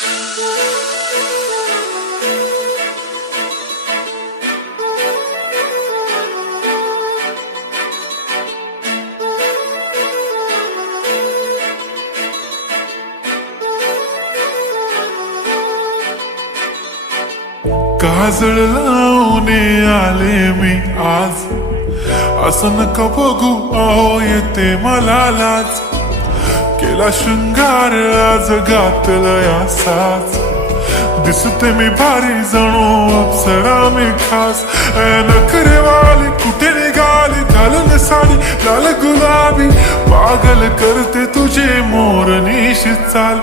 काजळ लावून आले मी आज, असं नका बघू अहो येते मला लाज. केला शृंगार आज घातलं असाच, दिसते मी भारी जणू अप्सरा मी खास. नखरेवाली कुठे निघाली घालून साडी लाल गुलाबी, पागल करते तुझे मोरनीशी चाल.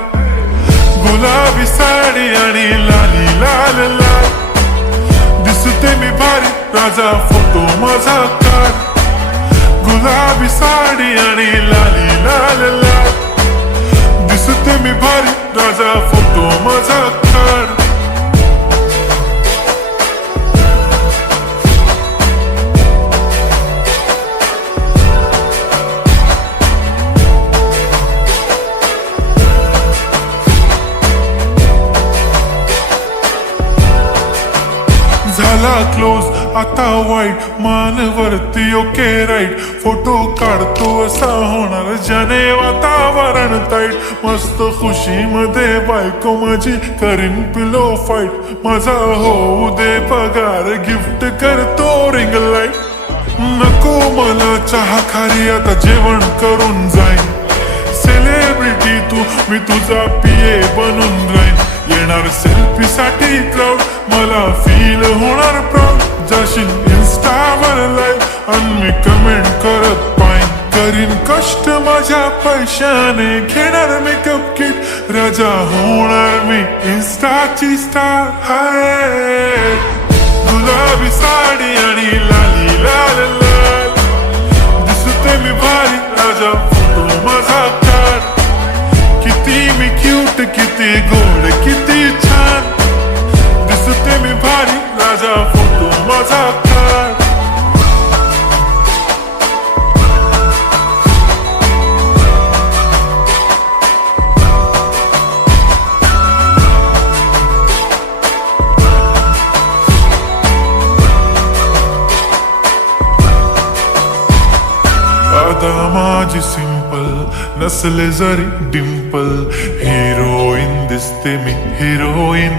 गुलाबी साडी आणि लाली लाल लाल, दिसते मी भारी राजा फोटो माझा काढ. गुलाबी साडी आणि लाली लाल लाल, दिसते मी भारी राजा फोटो माझा काढ. झाला क्लोज आता वाईट, मान वरती ओके राईट. फोटो काढतो असा होणार ज्याने वातावरण ताईट. मस्त खुशी मध्ये बायको माझी करीन पिलो फाईट. माझा होऊ दे पगार गिफ्ट करतो रिंग लाईट. नको मला चहा खारी आता जेवण करून जाईन. सेलिब्रिटी तू मी तुझा पिये बनून राहीन. येणार सेल्फी साठी क्राऊड मला फील होणार प्राऊड. जाशील इन्स्टावर लाईव्ह आणि मी कमेंट करत पाईन. करीन कष्ट माझ्या पैशाने घेणार मेकअप किट. राजा होणार मी इन्स्टाची स्टार. हाय गुलाबी साडी आणि लाली लाल लाल, दिसते मी भारी राजा फोटो माझा काढ. किती मी क्यूट किती गोड किती छान, दिसते मी भारी राजा फोटो माझा काढ. आता माझी सिंपल नसले जरी डिंपल, हिरोईन दिसते मी हिरोईन.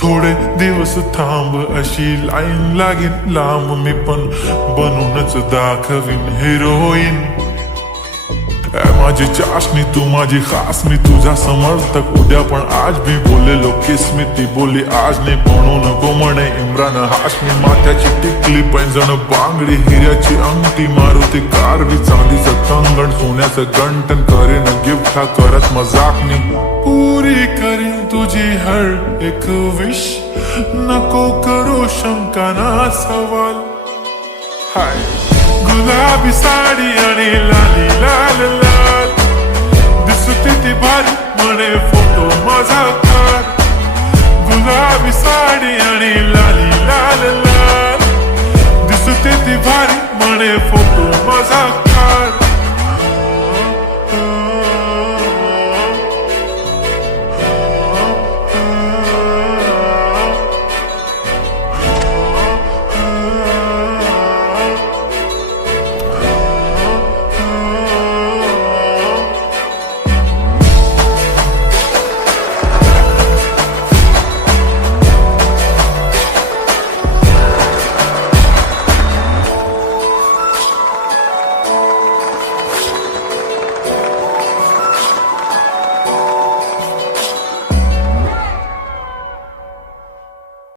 थोडे दिवस थांब अशी लाईन लागेल लांब, मी पण बनूनच दाखवीन हिरोईन. माझी चाशनी तू माझी खास, मी तुझा समर्थक उद्या पण आज मी बोलेलो किस मी. ती बोली आज नाही बनून नको म्हणे इम्रान हाशमी. माथ्याची टिकली पैंजण बांगडी हिऱ्याची अंगठी, मारुती कारवी चांदीचं कंगण सोन्याचं गंटन. करीन गिफ्ट हा करत मजाकनी, पुरी करीन तुझी हर एक विश. नको करू शंका ना सवाल. हाय गुलाबी साडी आणि लाली लाल लाल, दिसते ती भारी म्हणे फोटो माझा काढ. गुलाबी साडी आणि लाली लाल लाल, दिसते ती भारी म्हणे फोटो माझा काढ.